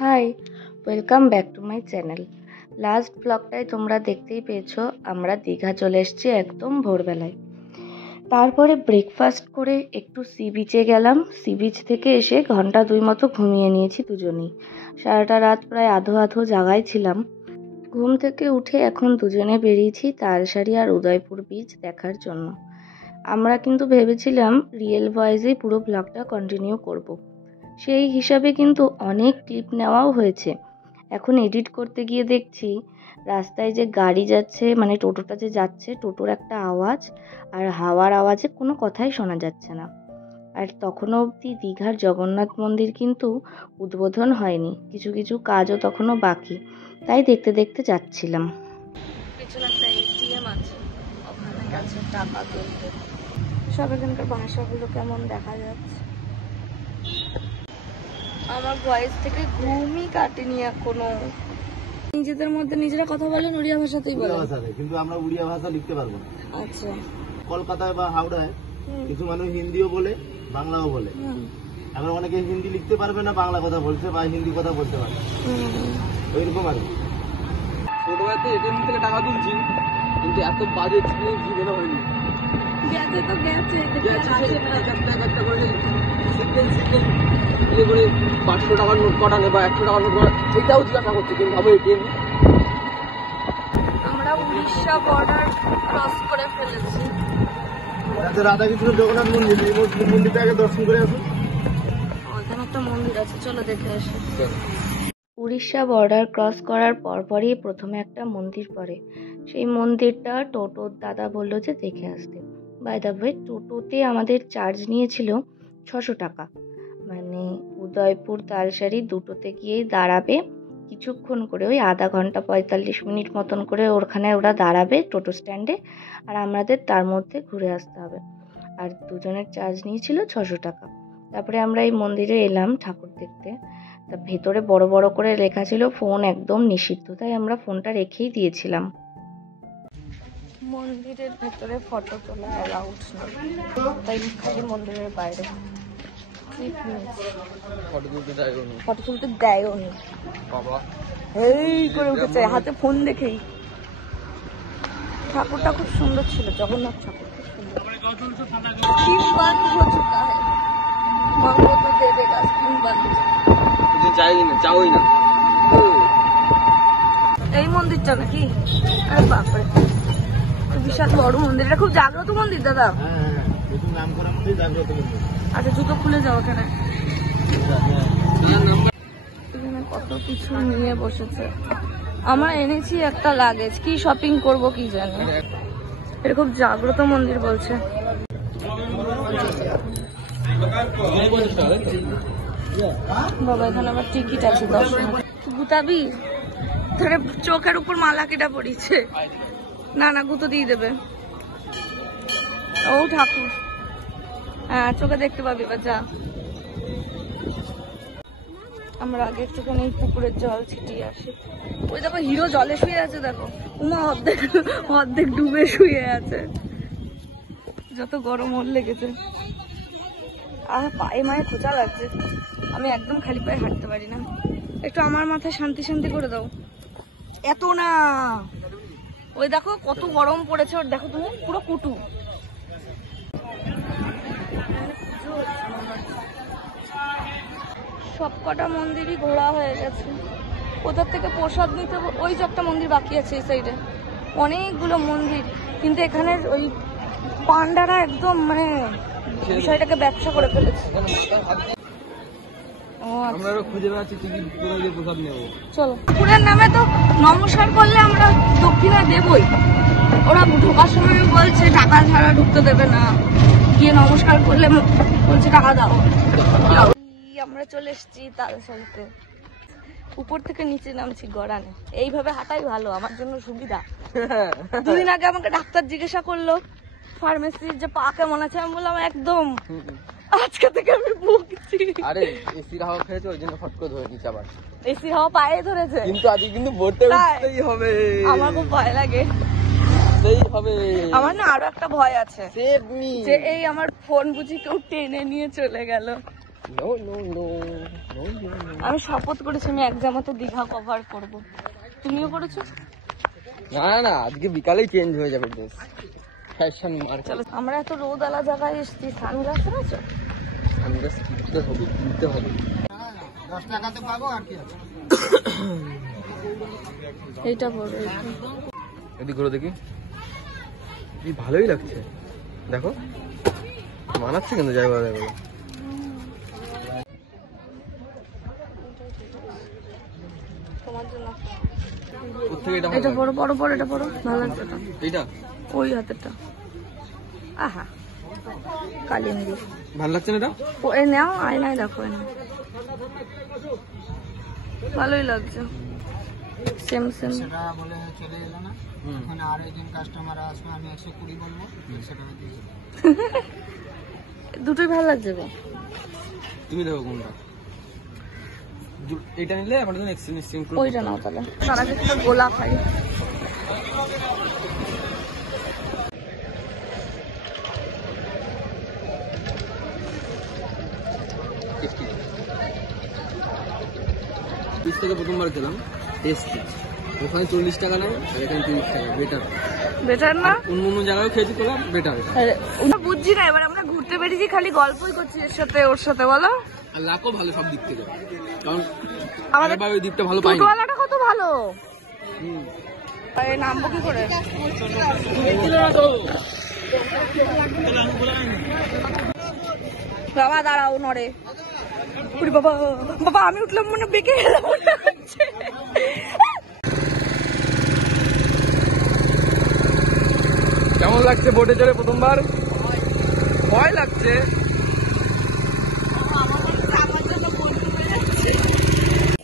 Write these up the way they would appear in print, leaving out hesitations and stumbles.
High, welcome back to my channel. Last ব্লগটায় তোমরা দেখতেই পেয়েছো আমরা দীঘা চলে এসেছি একদম ভোরবেলায়। তারপরে ব্রেকফাস্ট করে একটু সি বিচে গেলাম। সি বিচ থেকে এসে ঘন্টা 2 মতো ঘুমিয়ে নিয়েছি দুজনেই। সারাটা রাত প্রায় আধো আধো জাগায় ছিলাম। ঘুম থেকে উঠে এখন দুজনে বেরিয়েছি তালসারি আর উদয়পুর বিচ দেখার জন্য। আমরা কিন্তু ভেবেছিলাম রিয়েল ভয়েসেই পুরো ব্লগটা কন্টিনিউ করব। সেই হিসাবে কিন্তু অনেক ক্লিপ নেওয়াও হয়েছে। এখন এডিট করতে গিয়ে দেখছি রাস্তায় যে গাড়ি যাচ্ছে, মানে টোটোটা যে যাচ্ছে, টোটোর একটা আওয়াজ আর হাওয়ার আওয়াজে কোনো কথাই শোনা যাচ্ছে না। আর তখনও অবধি দীঘার জগন্নাথ মন্দির কিন্তু উদ্বোধন হয়নি, কিছু কিছু কাজও তখনও বাকি, তাই দেখতে দেখতে যাচ্ছিলাম। পেছনে একটা এটিএম আছে, ওখানে গেছে টাকা তুলতে। সব এখানকার ভাষাগুলো কেমন দেখা যাচ্ছে। আমার ভয়েস থেকে ঘুমই কাটেনি এখনো। নিজেদের মধ্যে নিজেরা কথা বলেন, উড়িয়া ভাষাতেই বলেন, কিন্তু আমরা উড়িয়া ভাষা লিখতে পারবো না। আচ্ছা, কলকাতায় বা হাওড়ায় কিছু মানুষ হিন্দিও বলে, বাংলাও বলে। আবার অনেকে হিন্দি লিখতে পারবে না, বাংলা কথা বলছে বা হিন্দি কথা বলতে পারবে, ওইরকম আর কি। ছোটবেলাতে এটিএম থেকে টাকা তুলছি, কিন্তু এত বাজে এক্সপিরিয়েন্স জীবনে হয়নি। গেছে তো গেছে, একটা করে ইয়ে করে 500 টাকার নোট কটানে বা 100 টাকার নোট কটা, সেটাও জিজ্ঞাসা করছে, কিন্তু আমার এটিএম। আমরা উড়িষ্যা বর্ডার ক্রস করে ফেলেছি। রাধাকৃষ্ণ জগন্নাথ মন্দির, এই মন্দিরটা আগে দর্শন করে আসুন। ওখানে একটা মন্দির আছে, চলো দেখে আসি। উড়িষ্যা বর্ডার ক্রস করার পরপরই প্রথমে একটা মন্দির পড়ে। সেই মন্দিরটা টোটোর দাদা বললো যে দেখে আসতে। বাই দ্য ওয়ে, টোটোতে আমাদের চার্জ নিয়েছিল 600 টাকা। মানে উদয়পুর তালসারি দুটোতে গিয়েই দাঁড়াবে কিছুক্ষণ করে, ওই আধা ঘন্টা 45 মিনিট মতন করে ওখানে ওরা দাঁড়াবে টোটো স্ট্যান্ডে, আর আমাদের তার মধ্যে ঘুরে আসতে হবে। আর দুজনের চার্জ নিয়েছিল 600 টাকা। তারপরে আমরা এই মন্দিরে এলাম ঠাকুর দেখতে। তা ভেতরে বড় বড় করে লেখা ছিল ফোন একদম নিষিদ্ধ, তাই আমরা ফোনটা রেখেই দিয়েছিলাম। মন্দিরের ভেতরে ফটো তোলা অ্যালাউড না, তাই খালি মন্দিরের বাইরে ফটো তুলতে দেয়ও নি। এই করে উঠেছে হাতে ফোন দেখেই। ঠাকুরটা খুব সুন্দর ছিল, জগন্নাথ ঠাকুর খুব সুন্দর। এই মন্দিরটা নাকি? আরে বাপরে, বিশাল বড় মন্দির। এটা খুব জাগ্রত মন্দির দাদা। আচ্ছা, জুতো খুলে যাও। এখানে কত কিছু নিয়ে বসেছে। আমরা এনেছি একটা লাগেজ, কি শপিং করব কি জানি। এটা খুব জাগ্রত মন্দির বলছে। বাবা, এখানে আবার টিকিট আছে 10 টাকা। গুতাবি ধরে চোখের উপর মালা কেটা পড়িছে। না না, গুতো দিয়ে দেবে। ও ঠাকুর, হ্যাঁ চোখে দেখতে পাবি, এবার যা। আমরা আগে একটুখানি পুকুরের জল ছিটিয়ে আসি। ওই দেখো হিরো জলে শুয়ে আছে, দেখো উমা অর্ধেক অর্ধেক ডুবে শুয়ে আছে। যত গরম ওর লেগেছে। আর পায়ে মায়ে খোঁচা লাগছে, আমি একদম খালি পায়ে হাঁটতে পারি না। একটু আমার মাথায় শান্তি শান্তি করে দাও। এত না, ওই দেখো কত গরম পড়েছে ওর, দেখো তুমি পুরো কুটু। সব কটা মন্দিরই ঘোরা হয়ে গেছে। কোথার থেকে প্রসাদ নিতে, ওই যে একটা মন্দির বাকি আছে এই সাইডে। অনেকগুলো মন্দির, কিন্তু এখানে ওই পান্ডারা একদম মানে বিষয়টাকে ব্যবসা করে ফেলেছে। চলো, পুকুরের নামে তো নমস্কার করলে আমরা দক্ষিণা দেবই। ওরা ঢোকার সময় বলছে টাকা ছাড়া ঢুকতে দেবে না, গিয়ে নমস্কার করলে বলছে টাকা দাও। আমরা চলে এসেছি তালসারিতে। উপর থেকে নিচে নামছি গড়ানে। এইভাবে হাঁটাই ভালো, আমার জন্য সুবিধা। দুদিন আগে আমাকে ডাক্তার জিজ্ঞাসা করলো ফার্মেসির যে পা কেমন আছে, আমি বললাম একদম। আজকে থেকে আমি ভুগছি। আরে এসির হাওয়া খেয়েছে, ওই জন্য ফট করে ধরে নিচ্ছে। আবার এসির হাওয়া পায়ে ধরেছে, কিন্তু আজকে কিন্তু ভোরতে উঠতেই হবে। আমার খুব ভয় লাগে। তো করতেই হবে। আমার না আরো একটা ভয় আছে সেভ মি, যে এই আমার ফোন বুঝি কেউ টেনে নিয়ে চলে গেল। No no no no no. আমি শপথ করেছি আমি এক জামাতে দীঘা কভার করব। তুমিও করেছো? না না, আজকে বিকালেই চেঞ্জ হয়ে যাবে ড্রেস। Fashion market. চলো, আমরা এত রোদ আলা জায়গায় এসেছি, সানগ্লাস আছে? সানগ্লাস কিনতে হবে, কিনতে হবে। 10 টাকাতে পাবো আর কি আছে। এইটা পরে এদিক ঘুরে দেখি, কি ভালোই লাগছে। দেখো মানাচ্ছে কিন্তু জায়গা জায়গা। তোমার জন্য ওর থেকে এটা এটা পরো পরো পরো, এটা পরো, ভালো লাগছে এটা। এইটা ওই হাতেরটা, আহা কালিন্দি ভালো লাগছে না এটা? এ নাও, আয়নায় দেখো, এনে ভালোই লাগছে। Same same. সেটা বলে চলে এলো না, ওখানে আর একজন কাস্টমার আসবে, আমি 120 বলবো, সেটা দিয়ে দুটোই ভালো লাগছে গো। তুমি দেখো কোনটা। এটা নিলে এখন এক্সচেঞ্জ করব। ওইটা নাও তাহলে, তার আগে একটা গোলা খাই। পিস থেকে প্রথমবার খেলাম, টেস্টি। ওখানে 40 টাকা নেয় আর এখানে 30 টাকা। বেটার বেটার না? অন্য অন্য জায়গায় খেয়েছি, করলাম বেটার। বুঝছি না, এবার আমরা ঘুরতে বেরিয়েছি, খালি গল্পই করছি এর সাথে ওর সাথে, বলো। আর লাকও ভালো সব দিক থেকে, কারণ আমাদের আমাদের ওই দিকটা ভালো পাইনি। টোটোওয়ালাটা কত ভালো। আরে নামবো কি করে? বাবা দাঁড়াও, নড়ে। ওরে বাবা, বাবা আমি উঠলাম মনে বেঁকে গেলাম মনে হচ্ছে। কেমন লাগছে বোটে চড়ে প্রথমবার? ভয় লাগছে।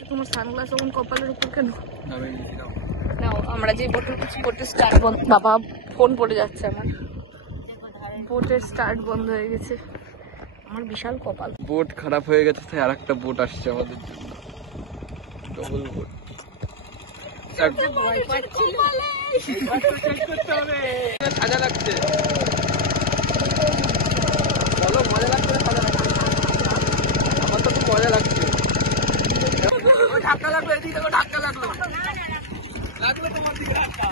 তোমার সানগ্লাস এখন কপালের উপর কেন? নাও, আমরা যে বোটের স্টার্ট বন্ধ, বাবা ফোন পড়ে যাচ্ছে আমার। বোটের স্টার্ট বন্ধ হয়ে গেছে, আমার বিশাল কপাল। বোট খারাপ হয়ে গেছে, তাই আর একটা বোট আসছে আমাদের জন্য, ডবল বোট। সাজা লাগছে, বলো মজা লাগছে? সাজা লাগছে, আমার তো খুব মজা লাগছে। ধাক্কা লাগলো, এদিকে ধাক্কা লাগলো, লাগলো তোমার দিকে ধাক্কা।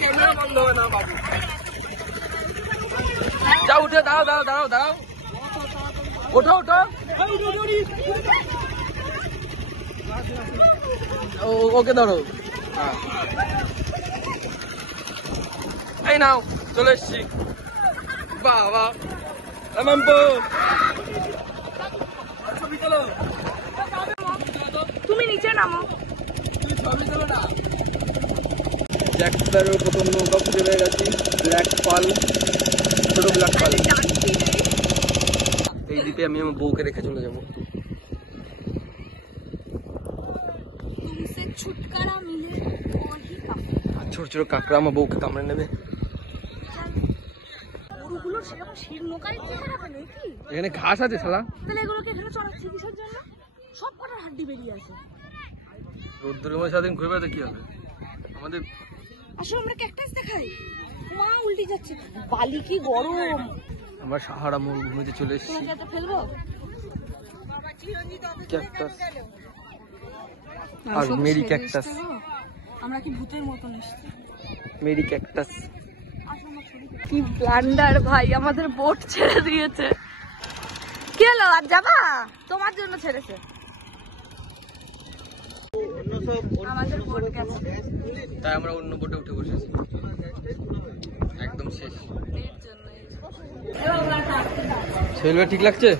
ক্যামেরা বন্ধ হবে না বাবু। যাও, উঠে দাও দাও দাও দাও, ওঠো ওঠো। ওকে ধরো, এই নাও, চলে এসছি। বাবা ছবি তোলো, তুমি নিচে নামো। ছবি তোলো না। জ্যাক স্প্যারোর প্রথম নৌকা খুঁজে পেয়ে গেছি, ব্ল্যাক পাল, ছোট ব্ল্যাক পাল। এই দ্বীপে আমি আমার বউকে রেখে চলে যাবো। ছোট ছোট কাঁকড়া আমার বউকে কামড়ে নেবে। এখানে ঘাস আছে শালা, রোদ্দুরের মধ্যে সারাদিন ঘুরে বেড়াতে কি হবে আমাদের? আসলে আমরা ক্যাকটাস দেখাই, মা উল্টে যাচ্ছে, বালি কি গরম। আমরা সাহারা মরুভূমিতে চলে এসেছি। তোমাকে এটা ফেলবো? ক্যাকটাস আর মেরি ক্যাকটাস, আমরা কি ভূতের মতন এসেছি। Mary cactus. কি ব্লান্ডার ভাই, আমাদের বোট ছেড়ে দিয়েছে। কি হলো, আর যাবা? তোমার জন্য ছেড়েছে। আমাদের বোট গেছে, তাই আমরা অন্য বোটে উঠে বসেছি, একদম শেষ। সেলভা ঠিক লাগছে?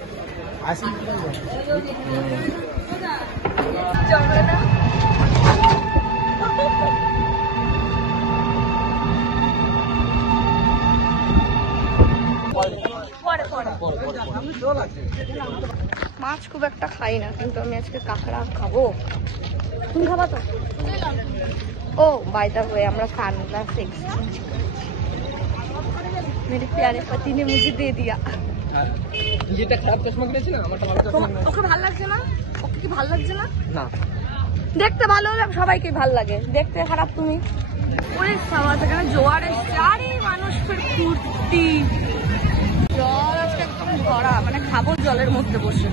মাছ খুব একটা খাই না, কিন্তু আমি আজকে কাঁকড়া খাবো। তুমি খাবা তো? ও বাই দ্য ওয়ে, আমরা সানগ্লাস এক্সচেঞ্জ করেছি। मेरे प्यारे पति ने मुझे दे दिया। যেটা খারাপ চশমা কিনেছি না, আমারটা ভালো চশমা। ওকে ভালো লাগছে না? ওকে কি ভালো লাগছে না? না, দেখতে ভালো হলে সবাইকে ভালো লাগে, দেখতে খারাপ তুমি। ওরে সাবা সেখানে জোয়ার এসছে, আরে মানুষ ফের ফুর্তি, জল আজকে একদম ভরা, মানে খাবো জলের মধ্যে বসে।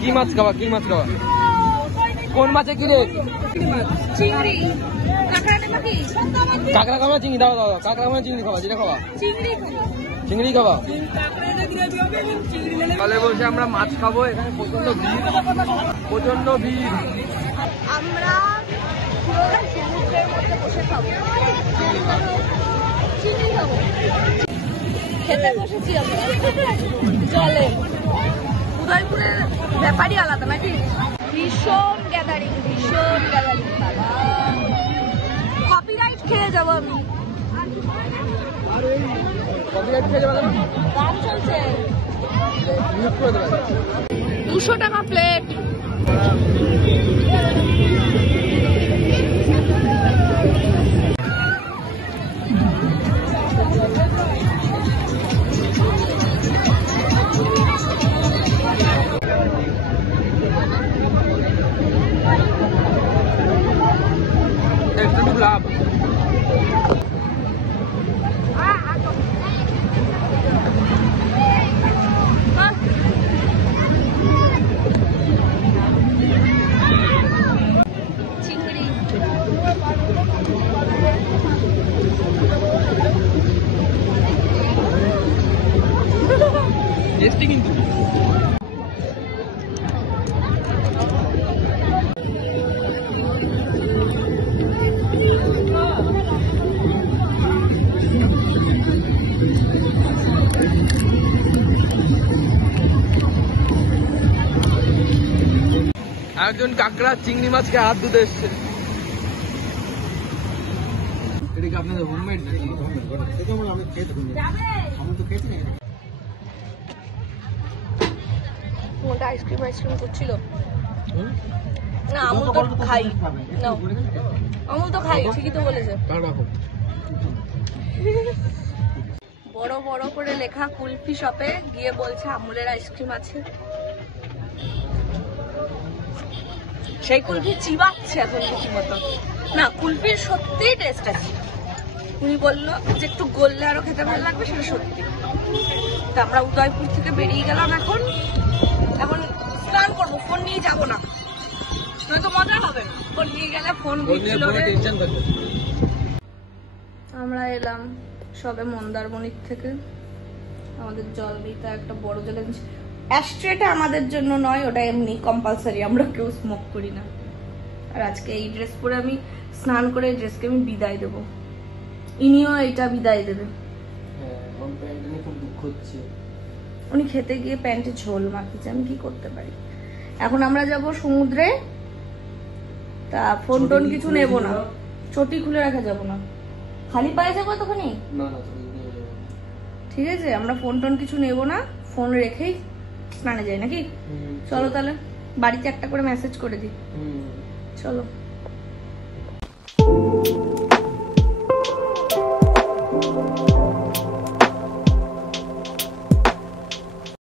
কি মাছ খাওয়া, কি মাছ খাওয়া, কোন মাছে কি রে? চিংড়ি, কাঁকড়া খাওয়া, চিংড়ি দাও দাও, কাঁকড়া খাওয়া, চিংড়ি খাওয়া, যেটা খাওয়া, চিংড়ি খাওয়া। তাহলে বলছে আমরা মাছ খাবো, এখানে প্রচন্ড ভিড়, প্রচন্ড ভিড়। আমরা সমুদ্রের মধ্যে বসে খাবো, চিংড়ি খাবো, খেতে বসেছি আমরা জলে। উদয়পুরের ব্যাপারই আলাদা নাকি, ভীষণ গ্যাদারিং, ভীষণ গ্যাদারিং। বাবা কপিরাইট খেয়ে যাবো আমি, গান চলছে। 200 টাকা প্লেট। লাভ চিংড়ি টেস্টি কিন্তু। একজন কাঁকড়া চিংড়ি মাছকে হাত ধুতে এসছে। এটা কি আপনাদের হোমমেড নাকি? মনটা আইসক্রিম আইসক্রিম করছিল না। আমুল তো খাই না, আমুল তো খাই, ঠিকই তো বলেছে। বড় বড় করে লেখা কুলফি শপে গিয়ে বলছে আমুলের আইসক্রিম আছে, সেই কুলফি চিবাচ্ছে এখন রীতিমতো। না, কুলফির সত্যিই টেস্ট আছে। উনি বললো যে একটু গললে আরো খেতে ভালো লাগবে, সেটা সত্যি। তা আমরা উদয়পুর থেকে বেরিয়ে গেলাম, এখন এখন স্নান করবো, ফোন নিয়ে যাবো না, নয়তো মজা হবে। ফোন নিয়ে গেলে ফোন ঘুরছিল। আমরা এলাম সবে মন্দারমণির থেকে, আমাদের জল নিতে একটা বড় চ্যালেঞ্জ। অ্যাস্ট্রেটা আমাদের জন্য নয়, ওটা এমনি কম্পালসারি, আমরা কেউ স্মোক করি না। আর আজকে এই ড্রেস পরে আমি স্নান করে এই ড্রেসকে আমি বিদায় দেবো, ইনিও এটা বিদায় দেবে। খুব দুঃখ হচ্ছে, উনি খেতে গিয়ে প্যান্টে ঝোল মাখিয়েছে, আমি কি করতে পারি। এখন আমরা যাব সমুদ্রে, তা ফোন টোন কিছু নেবো না, চটি খুলে রাখা যাবো না, খালি পায়ে যাবো তখনই। ঠিক আছে, আমরা ফোন টোন কিছু নেবো না, ফোন রেখেই স্নানে যাই নাকি? চলো তাহলে, বাড়িতে একটা করে মেসেজ করে দিই। চলো।